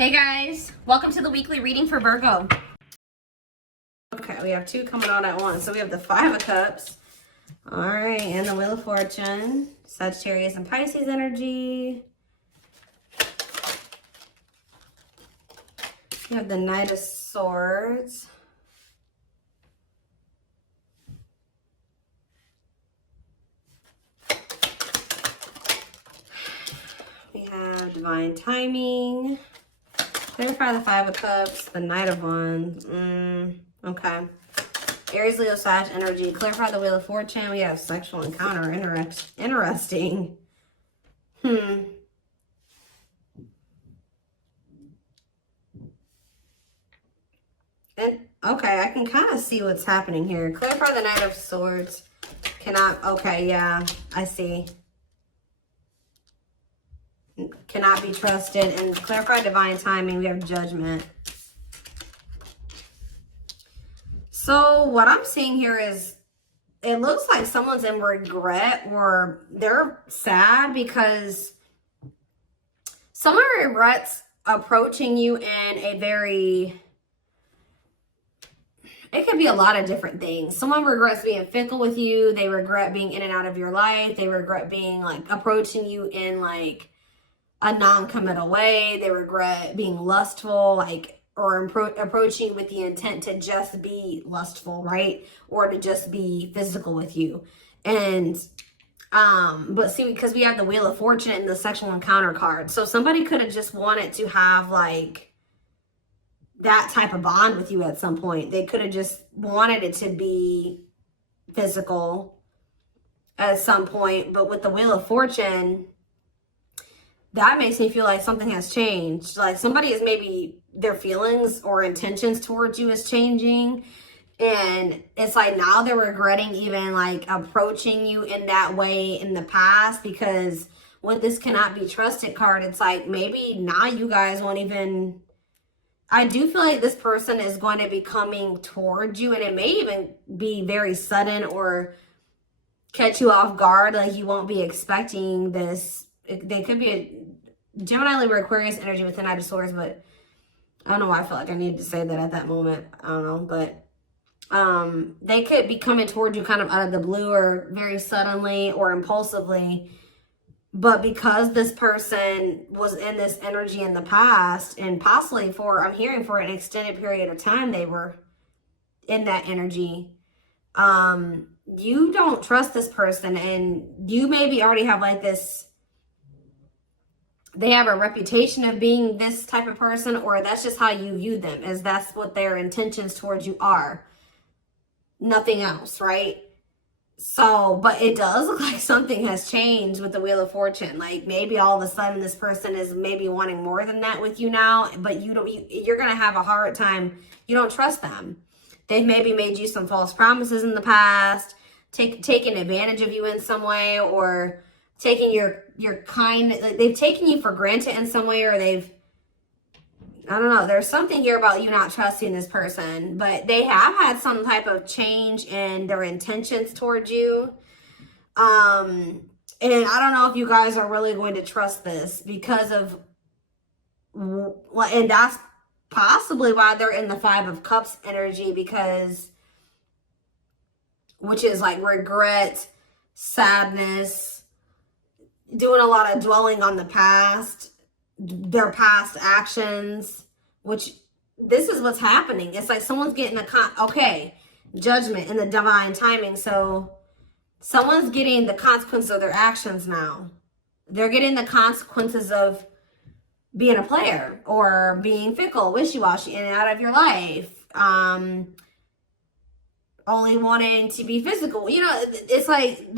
Hey guys, welcome to the weekly reading for Virgo. Okay, we have two coming on at once. So we have the Five of Cups. All right, and the Wheel of Fortune. Sagittarius and Pisces energy. We have the Knight of Swords. We have Divine Timing. Clarify the Five of Cups, the Knight of Wands. Okay. Aries, Leo, Sag energy. Clarify the Wheel of Fortune. We have sexual encounter. Interesting. And okay, I can kind of see what's happening here. Clarify the Knight of Swords. Okay, yeah, I see. Cannot be trusted. And clarify Divine Timing. We have Judgment. So what I'm seeing here is it looks like someone's in regret or they're sad because someone regrets approaching you in a very, it could be a lot of different things. Someone regrets being fickle with you. They regret being in and out of your life. They regret being like approaching you in like a non-committal way. They regret being lustful, like, or approaching with the intent to just be lustful, right? Or to just be physical with you. And, but see, because we have the Wheel of Fortune and the sexual encounter card. So somebody could have just wanted to have like that type of bond with you at some point. They could have just wanted it to be physical at some point. But with the Wheel of Fortune, that makes me feel like something has changed. Like somebody is maybe their feelings or intentions towards you is changing. And it's like now they're regretting even like approaching you in that way in the past, because with this cannot be trusted card, it's like maybe now you guys won't even, I do feel like this person is going to be coming towards you, and it may even be very sudden or catch you off guard. Like you won't be expecting this. They could be a Gemini, Libra, Aquarius energy with the Knight of Swords, but I don't know why I feel like I needed to say that at that moment. I don't know, but they could be coming towards you kind of out of the blue or very suddenly or impulsively. But because this person was in this energy in the past, and possibly for, I'm hearing for an extended period of time, they were in that energy. You don't trust this person, and you maybe already have like this, they have a reputation of being this type of person, or that's just how you view them, as that's what their intentions towards you are. Nothing else, right? So, but it does look like something has changed with the Wheel of Fortune. Like maybe all of a sudden this person is maybe wanting more than that with you now, but you're going to have a hard time. You don't trust them. They've maybe made you some false promises in the past, taken advantage of you in some way, or taking your kind, like they've taken you for granted in some way, or they've, I don't know, there's something here about you not trusting this person, but they have had some type of change in their intentions towards you. And I don't know if you guys are really going to trust this because of, and that's possibly why they're in the Five of Cups energy, because, which is like regret, sadness, doing a lot of dwelling on the past, their past actions, which this is what's happening. It's like someone's getting judgment and the divine timing. So someone's getting the consequences of their actions now. They're getting the consequences of being a player or being fickle, wishy-washy, in and out of your life. Only wanting to be physical. You know, it's like,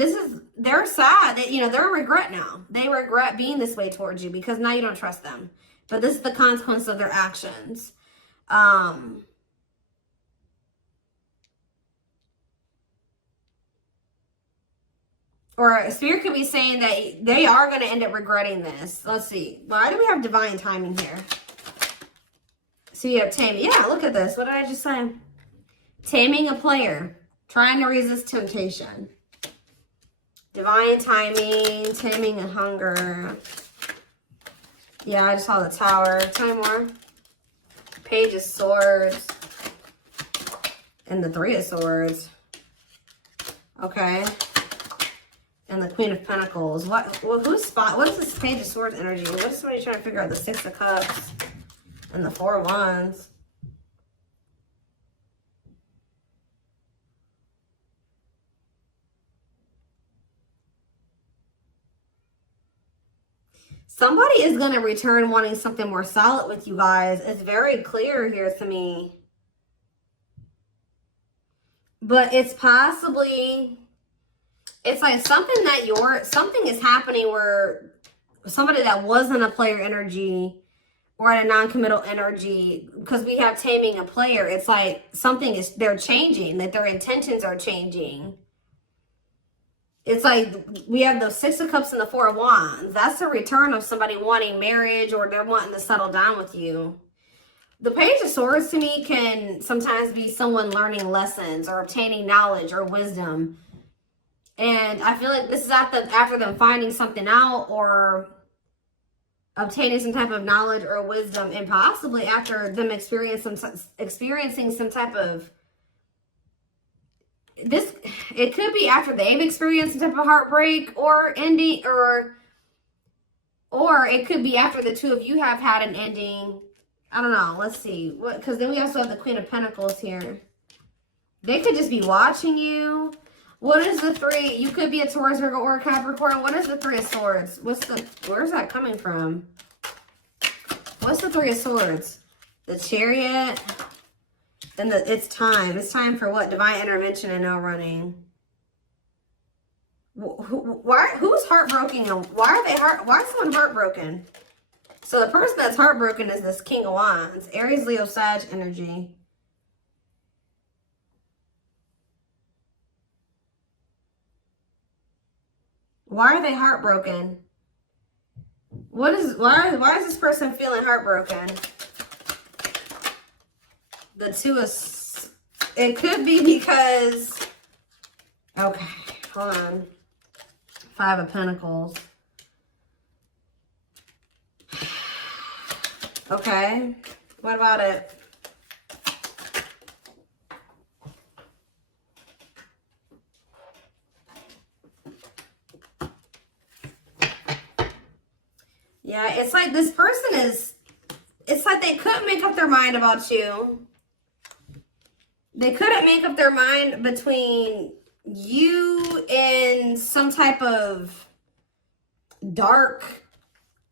they're sad. They're a regret now. They regret being this way towards you because now you don't trust them. But this is the consequence of their actions. Or Spirit could be saying that they are going to end up regretting this. Let's see. Why do we have divine timing here? So you have taming. Yeah, look at this. What did I just say? Taming a player. Trying to resist temptation. Divine timing. Taming a hunger. Yeah, I just saw the Tower. Tell me more. Page of Swords. And the Three of Swords. Okay. And the Queen of Pentacles. What is this Page of Swords energy? What is somebody trying to figure out? The Six of Cups. And the Four of Wands. Somebody is going to return wanting something more solid with you guys. It's very clear here to me. But it's possibly, it's like something that something is happening where somebody that wasn't a player energy or at a non-committal energy, because we have taming a player, it's like something is, they're changing, that their intentions are changing. It's like we have the Six of Cups and the Four of Wands. That's a return of somebody wanting marriage, or they're wanting to settle down with you. The Page of Swords to me can sometimes be someone learning lessons or obtaining knowledge or wisdom. And I feel like this is after them finding something out or obtaining some type of knowledge or wisdom, and possibly after them experiencing some type of it could be after they've experienced some type of heartbreak or ending, or it could be after the two of you have had an ending. I don't know. Let's see. Because then we also have the Queen of Pentacles here. They could just be watching you. What is the three? You could be a Taurus, Virgo, or a Capricorn. What is the Three of Swords? Where's that coming from? What's the Three of Swords? The Chariot. Then it's time. It's time for what? Divine intervention and no running. Who's heartbroken? Why is someone heartbroken? So the person that's heartbroken is this King of Wands. Aries, Leo, Sag energy. Why are they heartbroken? Why is this person feeling heartbroken? The Two of... It could be because... Okay, hold on. Five of Pentacles. Okay, what about it? Yeah, it's like this person is... It's like they couldn't make up their mind about you. They couldn't make up their mind between you and some type of dark,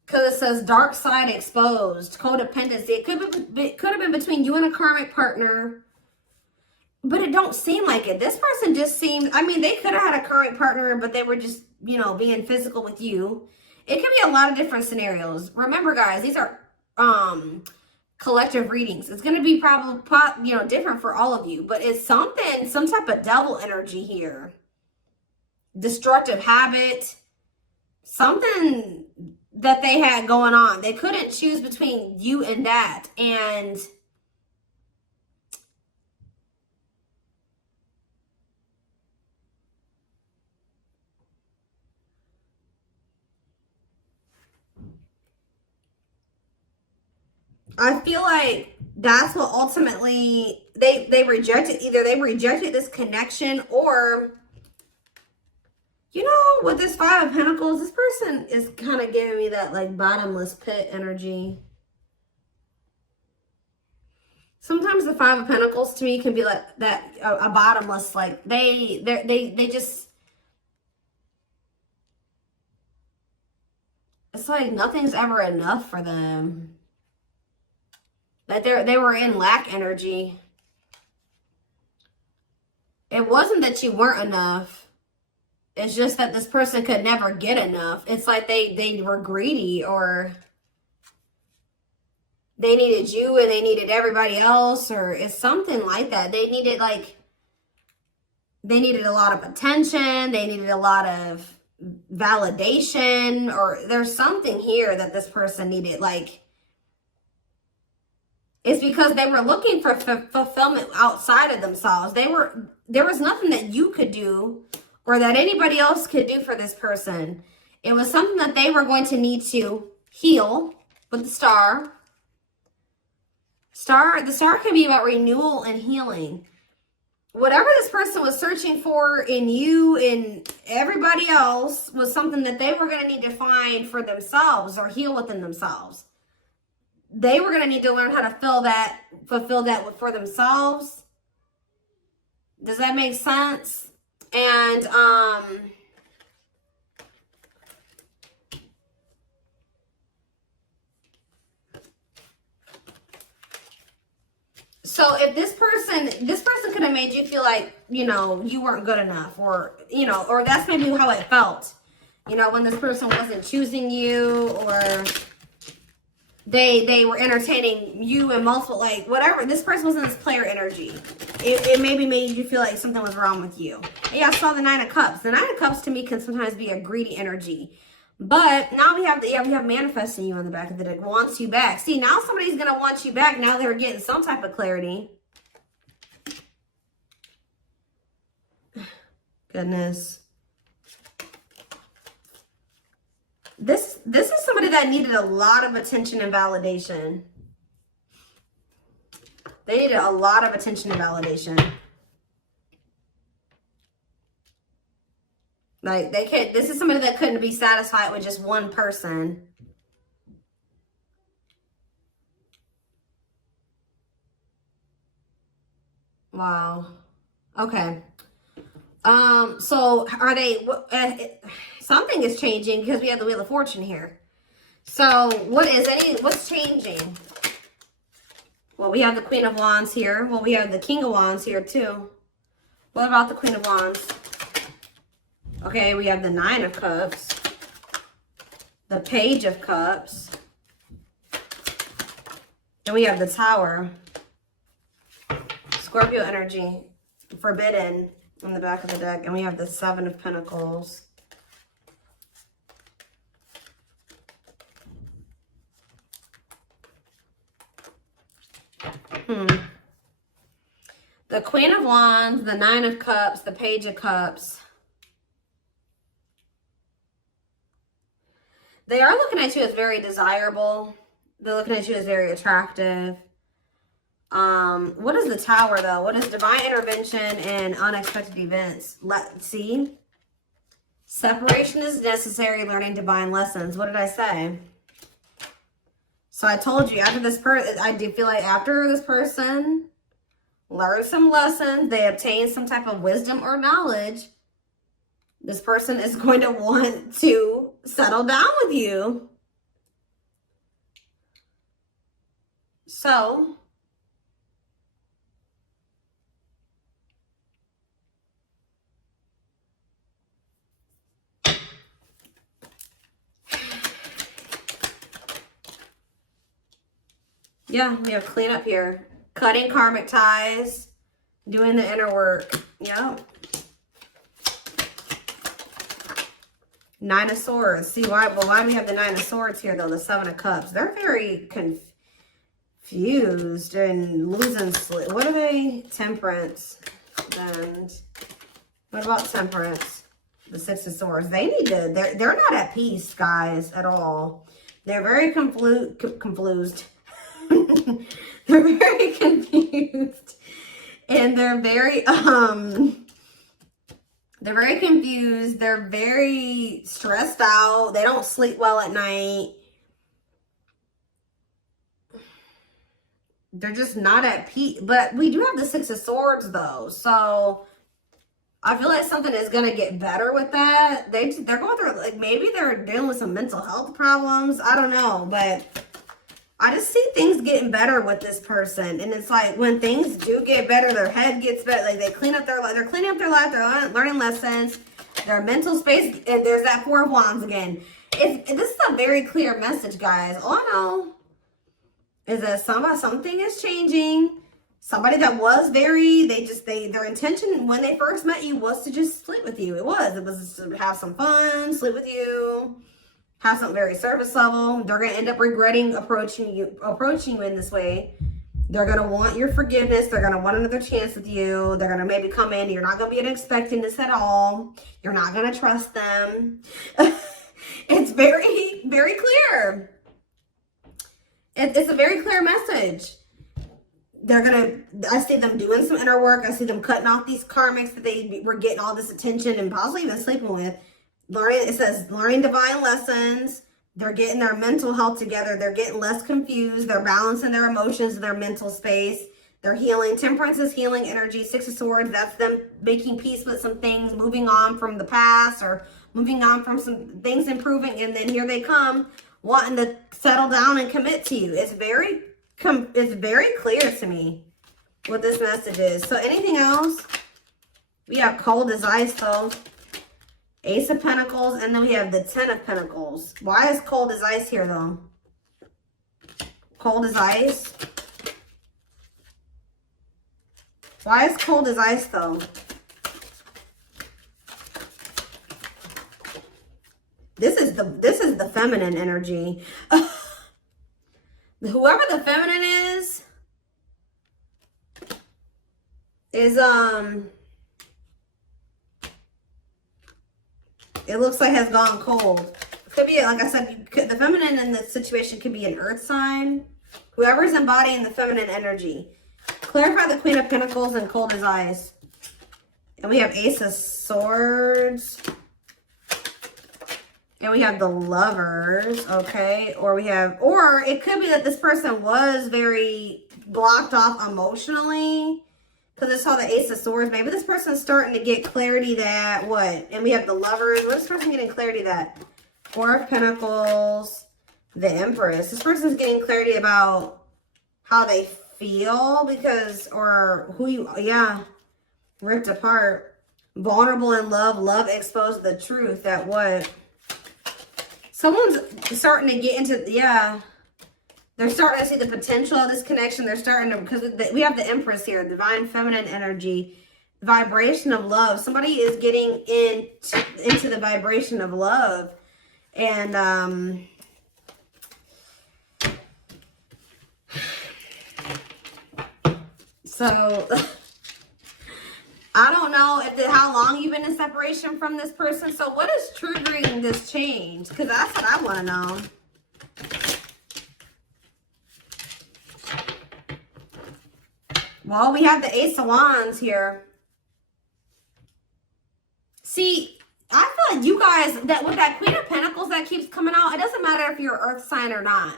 because it says dark side exposed, codependency. It could have been between you and a karmic partner, but it don't seem like it. This person just seems, I mean, they could have had a karmic partner, but they were just, you know, being physical with you. It could be a lot of different scenarios. Remember, guys, these are collective readings. It's going to be probably, you know, different for all of you, but it's some type of devil energy here. Destructive habit, something that they had going on. They couldn't choose between you and that. And I feel like that's what ultimately they rejected. Either they rejected this connection, or, you know, with this Five of Pentacles, this person is kind of giving me that like bottomless pit energy. Sometimes the Five of Pentacles to me can be like that, a bottomless, like they just, it's like nothing's ever enough for them. Like they were in lack energy. It wasn't that you weren't enough. It's just that this person could never get enough. It's like they were greedy, or they needed you and they needed everybody else, or it's something like that. They needed a lot of attention. They needed a lot of validation, or there's something here that this person needed. Like, it's because they were looking for fulfillment outside of themselves. There was nothing that you could do or that anybody else could do for this person. It was something that they were going to need to heal with the star. The star can be about renewal and healing. Whatever this person was searching for in you and everybody else was something that they were going to need to find for themselves or heal within themselves. They were going to need to learn how to fulfill that for themselves. Does that make sense? And, so if this person could have made you feel like, you know, you weren't good enough, or, you know, or that's maybe how it felt, you know, when this person wasn't choosing you, or they were entertaining you and multiple, like, whatever. This person was in this player energy. It maybe made you feel like something was wrong with you. Yeah, I saw the 9 of Cups. The 9 of Cups to me can sometimes be a greedy energy. But now we have manifesting you on the back of the deck. Wants you back. See, now somebody's going to want you back. Now they're getting some type of clarity. Goodness. This is somebody that needed a lot of attention and validation. They needed a lot of attention and validation. Like, this is somebody that couldn't be satisfied with just one person. Wow. Okay. So are they, something is changing because we have the Wheel of Fortune here. So what's changing? Well, we have the Queen of Wands here. Well, we have the King of Wands here too. What about the Queen of Wands? Okay, we have the 9 of Cups, the Page of Cups, and we have the Tower. Scorpio energy, forbidden on the back of the deck, and we have the 7 of Pentacles. The Queen of Wands, the 9 of Cups, the Page of Cups. They are looking at you as very desirable. They're looking at you as very attractive. What is the Tower, though? What is divine intervention and unexpected events? Let's see. Separation is necessary, learning divine lessons. What did I say? So I told you, after this person, I do feel like after this person learned some lessons, they obtained some type of wisdom or knowledge, this person is going to want to settle down with you. So, yeah, we have cleanup here. Cutting karmic ties, doing the inner work. Yep. 9 of Swords. See, why do we have the 9 of Swords here, though? The 7 of Cups. They're very confused and losing sleep. What are they? Temperance. And what about Temperance? The 6 of Swords. They need to, they're not at peace, guys, at all. They're very confused. They're very confused. And they're very confused. They're very stressed out. They don't sleep well at night. They're just not at peace. But we do have the 6 of Swords, though. So I feel like something is going to get better with that. They're going through, like, maybe they're dealing with some mental health problems. I don't know. But I just see things getting better with this person. And it's like when things do get better, their head gets better. Like they clean up their life. They're cleaning up their life. They're learning lessons. Their mental space. And there's that 4 of Wands again. This is a very clear message, guys. All I know is that something is changing. Somebody that was their intention when they first met you was to just sleep with you. It was to have some fun, sleep with you. Have something very surface level. They're going to end up regretting approaching you in this way. They're going to want your forgiveness. They're going to want another chance with you. They're going to maybe come in. You're not going to be expecting this at all. You're not going to trust them. It's very, very clear. It's a very clear message. I see them doing some inner work. I see them cutting off these karmics that they were getting all this attention and possibly even sleeping with. It says learning divine lessons. They're getting their mental health together. They're getting less confused. They're balancing their emotions in their mental space. They're healing. Temperance is healing energy. Six of Swords, that's them making peace with some things, moving on from the past or moving on from some things improving. And then here they come wanting to settle down and commit to you. It's very clear to me what this message is. So anything else? We have cold as ice though. Ace of Pentacles, and then we have the Ten of Pentacles. Why is cold as ice here though? Cold as ice. Why is cold as ice though? This is the feminine energy. Whoever the feminine is it looks like has gone cold. Could be, like I said, the feminine in this situation could be an earth sign. Whoever's embodying the feminine energy. Clarify the Queen of Pentacles and cold as ice. And we have Ace of Swords. And we have the Lovers, okay? Or it could be that this person was very blocked off emotionally. Because I saw the Ace of Swords. Maybe this person's starting to get clarity that, what? And we have the Lovers. What is this person getting clarity that? Four of Pentacles, the Empress. This person's getting clarity about how they feel because, or who you, yeah, ripped apart. Vulnerable in love. Love exposed the truth that what? Someone's starting to get into, yeah. They're starting to see the potential of this connection. They're starting to, because we have the Empress here, divine feminine energy, vibration of love. Somebody is getting into the vibration of love. And, so, I don't know how long you've been in separation from this person. So what is triggering this change? Because that's what I want to know. Well, we have the Ace of Wands here. See, I feel like you guys, that with that Queen of Pentacles that keeps coming out, it doesn't matter if you're an earth sign or not.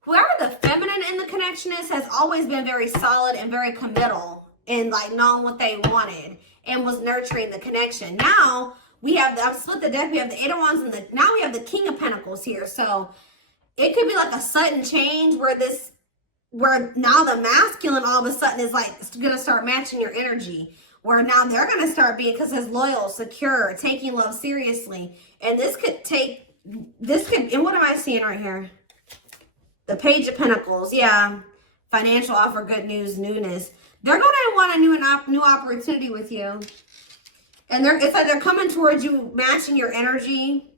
Whoever the feminine in the connection is has always been very solid and very committal and like knowing what they wanted and was nurturing the connection. Now we have I've split the deck. We have the Eight of Wands and now we have the King of Pentacles here. So it could be like a sudden change where now the masculine all of a sudden is like gonna start matching your energy. Where now they're gonna start being, because it's loyal, secure, taking love seriously. And and what am I seeing right here? The Page of Pentacles, yeah. Financial offer, good news, newness. They're gonna want a new opportunity with you. And it's like they're coming towards you, matching your energy.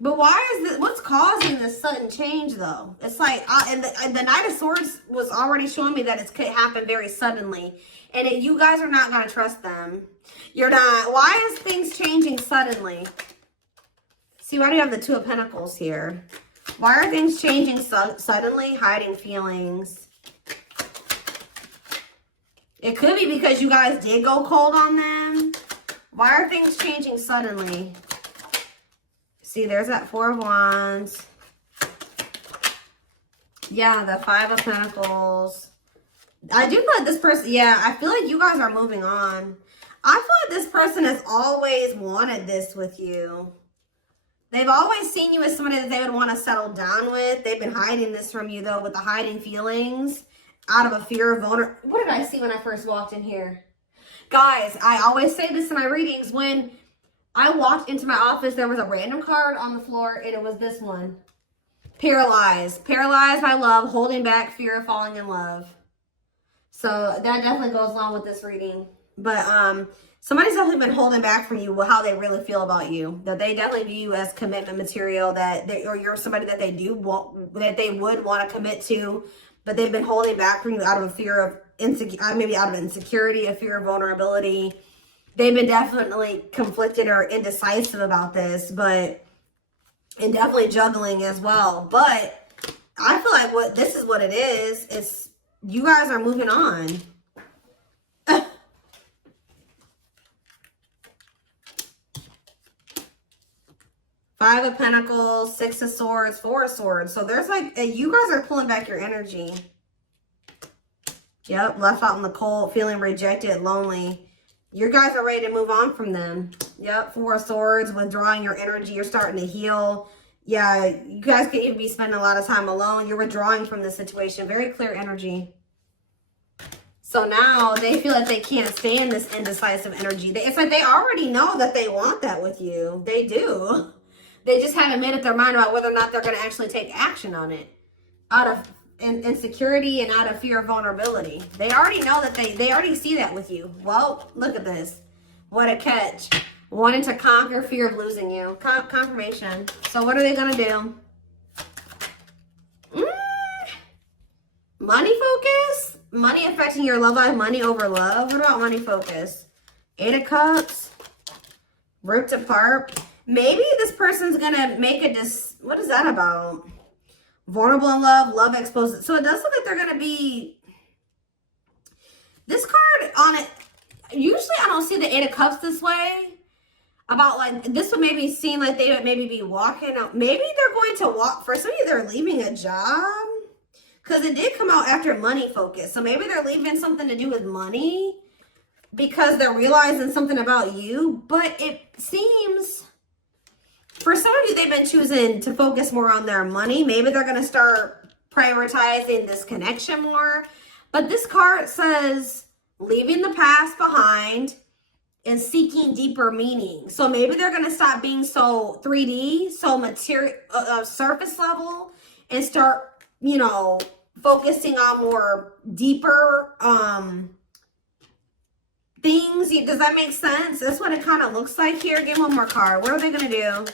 But what's causing this sudden change though? It's like, and the Knight of Swords was already showing me that it could happen very suddenly. And you guys are not going to trust them. You're not. Why is things changing suddenly? See, why do you have the Two of Pentacles here? Why are things changing suddenly? Hiding feelings. It could be because you guys did go cold on them. Why are things changing suddenly? See, there's that Four of Wands. Yeah, the Five of Pentacles. I do feel like this person, yeah, I feel like you guys are moving on. I feel like this person has always wanted this with you. They've always seen you as somebody that they would want to settle down with. They've been hiding this from you, though, with the hiding feelings out of a fear of vulnerability. What did I see when I first walked in here? Guys, I always say this in my readings. When I walked into my office, there was a random card on the floor, and it was this one. Paralyzed. Paralyzed by love, holding back, fear of falling in love. So that definitely goes along with this reading. But somebody's definitely been holding back from you how they really feel about you. That they definitely view you as commitment material, or you're somebody that they would want to commit to, but they've been holding back from you out of a fear of maybe out of insecurity, a fear of vulnerability. They've been definitely conflicted or indecisive about this, but and definitely juggling as well. But I feel like this is what it is. It's you guys are moving on. Five of Pentacles, Six of Swords, Four of Swords. So there's like, you guys are pulling back your energy. Yep, left out in the cold, feeling rejected, lonely. You guys are ready to move on from them. Yep, Four of Swords, withdrawing your energy. You're starting to heal. Yeah, you guys could even be spending a lot of time alone. You're withdrawing from the situation. Very clear energy. So now they feel like they can't stand this indecisive energy. It's like they already know that they want that with you. They do. They just haven't made up their mind about whether or not they're going to actually take action on it. Out of insecurity and out of fear of vulnerability. They already know that they already see that with you. Well, look at this. What a catch. Wanting to conquer fear of losing you. Confirmation. So what are they going to do? Money focus? Money affecting your love life. Money over love. What about money focus? Eight of Cups. Ripped apart. Maybe this person's going to make what is that about? Vulnerable in love, love exposed. So it does look like they're going to be, this card on it, usually I don't see the Eight of Cups this way. About like, this would maybe seem like they would maybe be walking out. Maybe they're going to walk, for some of you they're leaving a job. Because it did come out after money focus. So maybe they're leaving something to do with money. Because they're realizing something about you. But it seems, for some of you, they've been choosing to focus more on their money. Maybe they're going to start prioritizing this connection more. But this card says leaving the past behind and seeking deeper meaning. So maybe they're going to stop being so 3D, so material, surface level, and start, you know, focusing on more deeper things. Does that make sense? That's what it kind of looks like here. Give one more card. What are they going to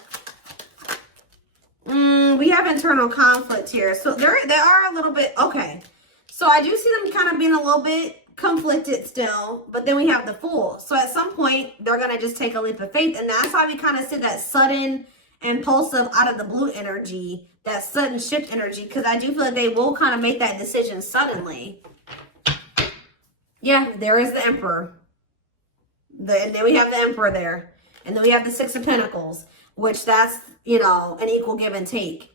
do? We have internal conflict here. So they are a little bit, okay. So I do see them kind of being a little bit conflicted still, but then we have the Fool. So at some point, they're going to just take a leap of faith. And that's why we kind of see that sudden, impulsive, out of the blue energy, that sudden shift energy, because I do feel like they will kind of make that decision suddenly. Yeah, there is the Emperor. And then we have the Emperor there. And then we have the Six of Pentacles, which that's, you know, an equal give and take.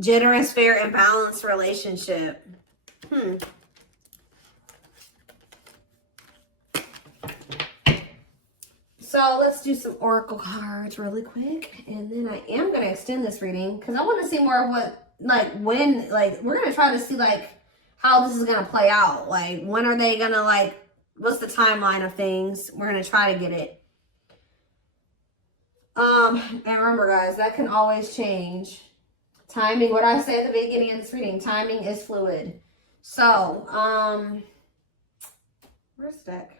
Generous, fair, and balanced relationship. So let's do some oracle cards really quick. And then I am going to extend this reading because I want to see more of what, like, when, like, we're going to try to see, like, how this is going to play out. Like, when are they going to, like, what's the timeline of things? We're going to try to get it. And remember, guys, that can always change. Timing, what I say at the beginning of this reading, timing is fluid. So, where's the deck?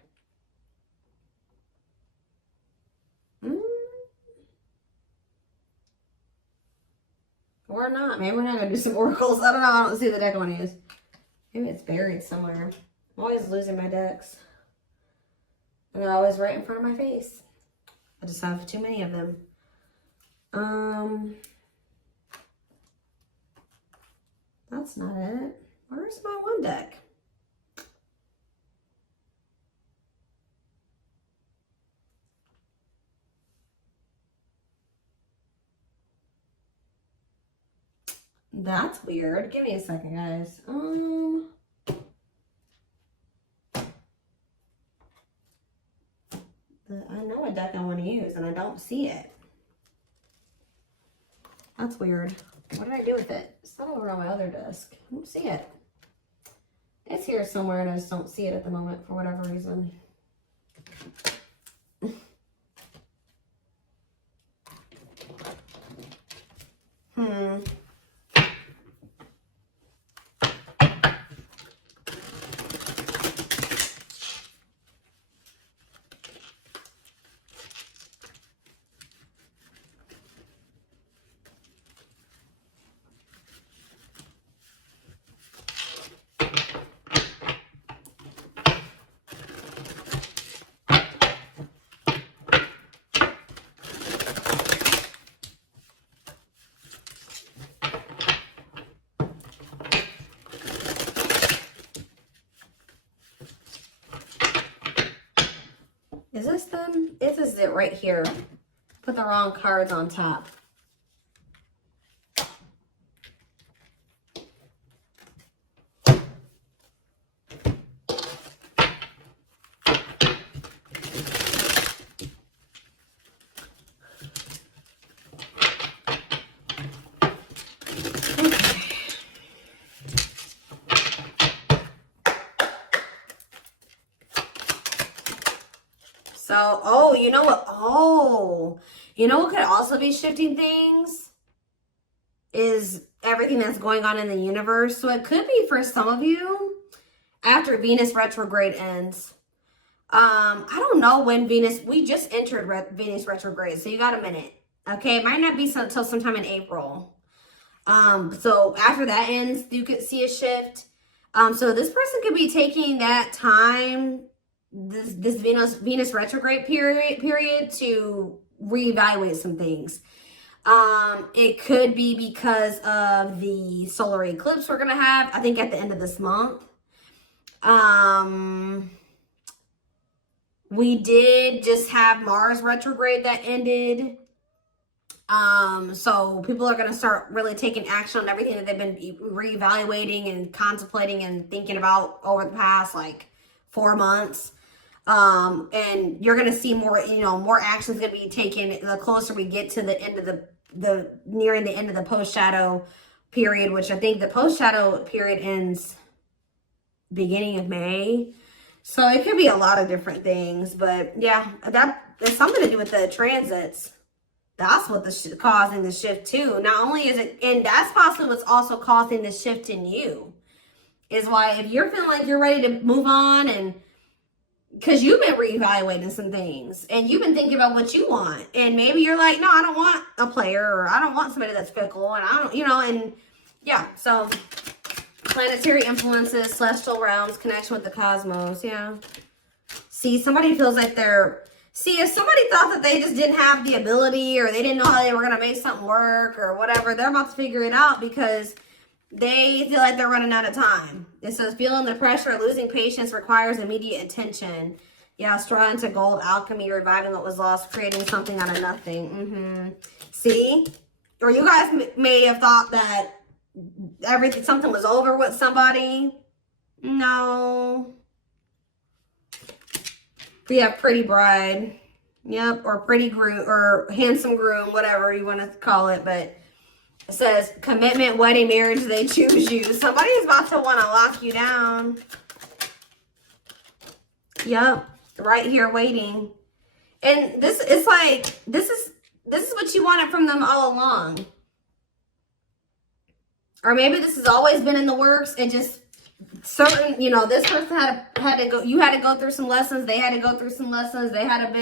Or not. Maybe we're not going to do some oracles. I don't know. I don't see the deck I want to use. Maybe it's buried somewhere. I'm always losing my decks. And they're always right in front of my face. I just have too many of them. That's not it. Where's my one deck? That's weird. Give me a second, guys. I know a deck I want to use, and I don't see it. That's weird. What did I do with it? It's not over on my other desk. I don't see it. It's here somewhere, and I just don't see it at the moment for whatever reason. Is this them? This is it right here. Put the wrong cards on top. So, oh, you know what? Oh, you know what could also be shifting things? Is everything that's going on in the universe. So it could be for some of you after Venus retrograde ends. I don't know when Venus, we just entered Venus retrograde, so you got a minute. Okay, it might not be until sometime in April. So after that ends, you could see a shift. So this person could be taking that time, this Venus retrograde period to reevaluate some things. It could be because of the solar eclipse we're gonna have, I think at the end of this month. We did just have Mars retrograde that ended. So people are gonna start really taking action on everything that they've been reevaluating and contemplating and thinking about over the past like 4 months. And you're gonna see more, you know, more actions gonna be taken the closer we get to the end of the nearing the end of the post shadow period, which I think the post shadow period ends beginning of May. So it could be a lot of different things, but yeah, that there's something to do with the transits. That's what causing the shift too. Not only is it, and that's possibly what's also causing the shift in you, is why if you're feeling like you're ready to move on, and because you've been reevaluating some things and you've been thinking about what you want, and maybe you're like, no, I don't want a player, or I don't want somebody that's fickle, and I don't, you know, and yeah, so planetary influences, celestial realms, connection with the cosmos, yeah. See, somebody feels like if somebody thought that they just didn't have the ability, or they didn't know how they were going to make something work or whatever, they're about to figure it out because they feel like they're running out of time. It says, feeling the pressure, losing patience requires immediate attention. Yeah, straw into gold, alchemy, reviving what was lost, creating something out of nothing. See? Or you guys may have thought that something was over with somebody. No. We have pretty bride. Yep, or pretty groom, or handsome groom, whatever you want to call it. But it says commitment, wedding, marriage, they choose you. Somebody's about to want to lock you down. Yep, right here waiting. And this is like, this is what you wanted from them all along. Or maybe this has always been in the works. It just certain, you know, this person had to go, you had to go through some lessons, they had to go through some lessons, you had to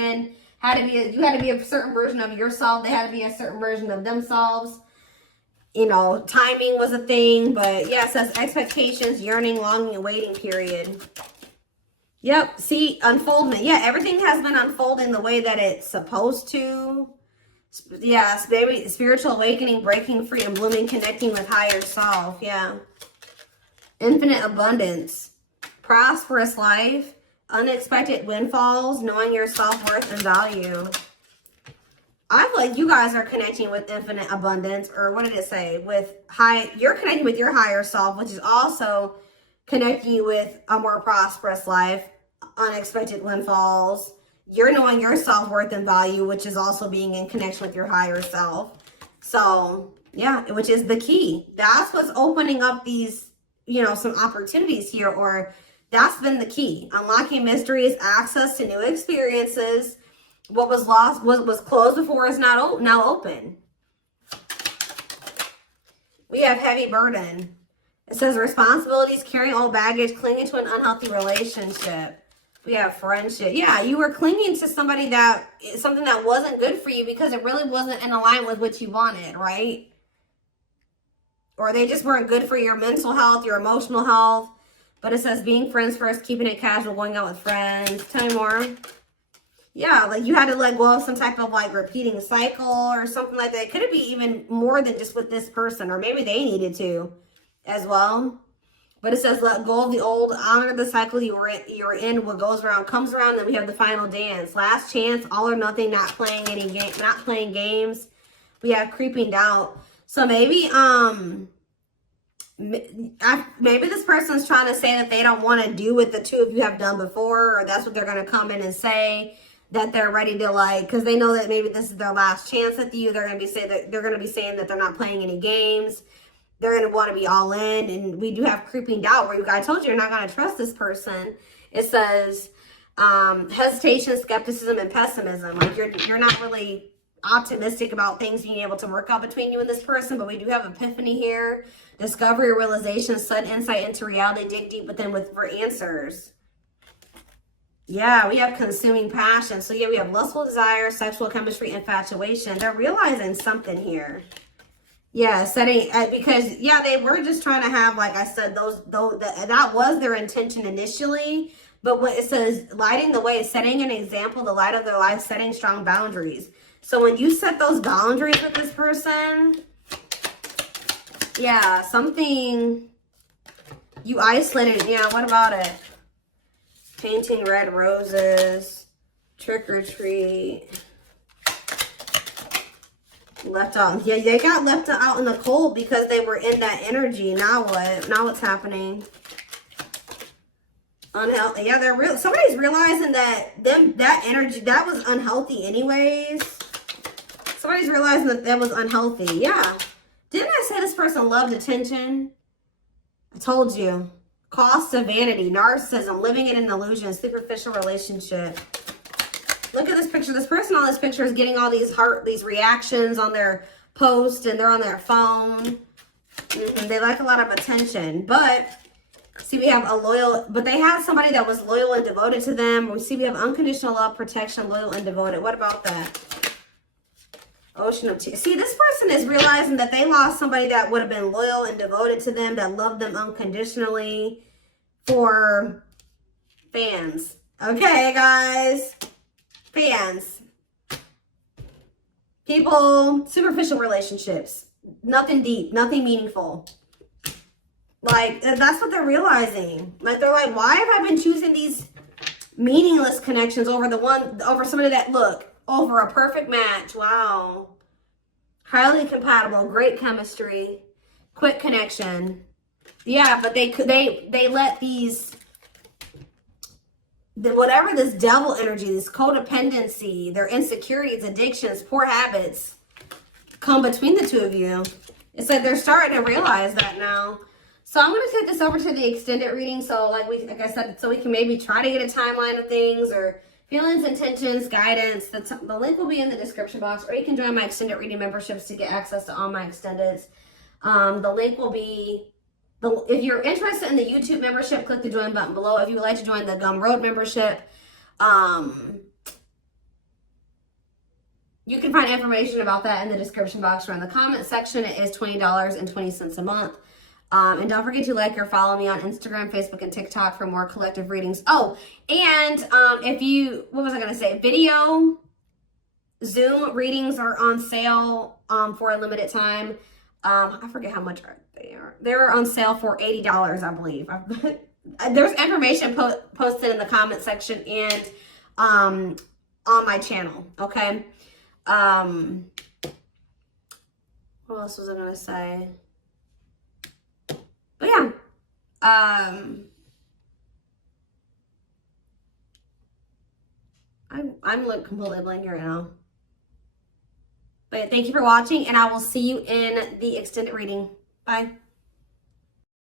be a certain version of yourself, they had to be a certain version of themselves. You know, timing was a thing, but yeah, it says expectations, yearning, longing, and waiting period. Yep, see, unfoldment. Yeah, everything has been unfolding the way that it's supposed to. Yeah, maybe spiritual awakening, breaking free, and blooming, connecting with higher self. Yeah. Infinite abundance, prosperous life, unexpected windfalls, knowing your self-worth and value. I feel like you guys are connecting with infinite abundance, or what did it say? You're connecting with your higher self, which is also connecting you with a more prosperous life, unexpected windfalls. You're knowing your self-worth and value, which is also being in connection with your higher self. So, yeah, which is the key. That's what's opening up these, you know, some opportunities here, or that's been the key. Unlocking mysteries, access to new experiences. What was lost, what was closed before is now open. We have heavy burden. It says responsibilities, carrying old baggage, clinging to an unhealthy relationship. We have friendship. Yeah, you were clinging to something that wasn't good for you because it really wasn't in alignment with what you wanted, right? Or they just weren't good for your mental health, your emotional health. But it says being friends first, keeping it casual, going out with friends. Tell me more. Yeah, like you had to let go of some type of like repeating cycle or something like that. Could it be even more than just with this person? Or maybe they needed to as well. But it says, let go of the old, honor the cycle you're in, what goes around comes around. Then we have the final dance. Last chance, all or nothing, not playing any game, not playing games. We have creeping doubt. So maybe maybe this person's trying to say that they don't want to do what the two of you have done before, or that's what they're going to come in and say, that they're ready to, like, because they know that maybe this is their last chance at you. They're going to be saying that they're not playing any games. They're going to want to be all in. And we do have creeping doubt, where I told you you're not going to trust this person. It says hesitation, skepticism, and pessimism. Like you're not really optimistic about things being able to work out between you and this person. But we do have epiphany here, discovery, realization, sudden insight into reality, dig deep within for answers. Yeah, we have consuming passion. So yeah, we have lustful desire, sexual chemistry, infatuation. They're realizing something here. Yeah, setting, because yeah, they were just trying to have, like I said, that was their intention initially. But what it says, lighting the way, setting an example, the light of their life, setting strong boundaries. So when you set those boundaries with this person, yeah, something you isolated. Yeah, what about it? Painting red roses, trick or treat. Left out. Yeah, they got left out in the cold because they were in that energy. Now what? Now what's happening? Unhealthy. Yeah, somebody's realizing that energy, that was unhealthy anyways. Somebody's realizing that was unhealthy. Yeah. Didn't I say this person loved attention? I told you. Cost of vanity, narcissism, living in an illusion, superficial relationship. Look at this picture. This person on this picture is getting all these reactions on their post, and they're on their phone. They like a lot of attention. But see, we have but they have somebody that was loyal and devoted to them. We see we have unconditional love, protection, loyal and devoted. What about that? Ocean of tears. See, this person is realizing that they lost somebody that would have been loyal and devoted to them, that loved them unconditionally, for fans. Okay, guys. Fans. People, superficial relationships. Nothing deep, nothing meaningful. Like, that's what they're realizing. Like, they're like, why have I been choosing these meaningless connections over somebody that, look, over a perfect match. Wow. Highly compatible, great chemistry, quick connection. Yeah, but they let whatever this devil energy, this codependency, their insecurities, addictions, poor habits come between the two of you. It's like they're starting to realize that now. So I'm going to take this over to the extended reading. So like I said, so we can maybe try to get a timeline of things, or feelings, intentions, guidance. The link will be in the description box, or you can join my extended reading memberships to get access to all my extendeds. The link will be, if you're interested in the YouTube membership, click the join button below. If you would like to join the Gumroad membership, you can find information about that in the description box or in the comment section. It is $20.20 a month. And don't forget to like or follow me on Instagram, Facebook, and TikTok for more collective readings. Oh, and what was I going to say? Video Zoom readings are on sale for a limited time. I forget how much they are. They're on sale for $80, I believe. There's information posted in the comment section and on my channel, okay? What else was I going to say? But yeah, I'm like completely blank right now. But thank you for watching, and I will see you in the extended reading. Bye.